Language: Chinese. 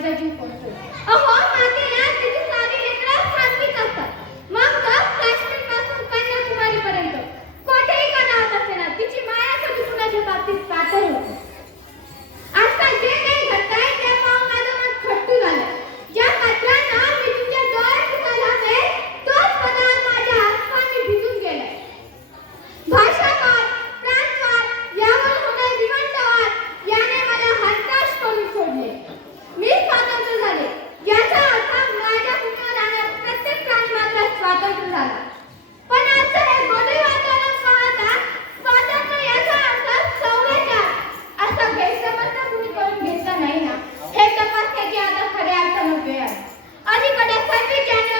在追黄子啊黄 Everybody, perfect and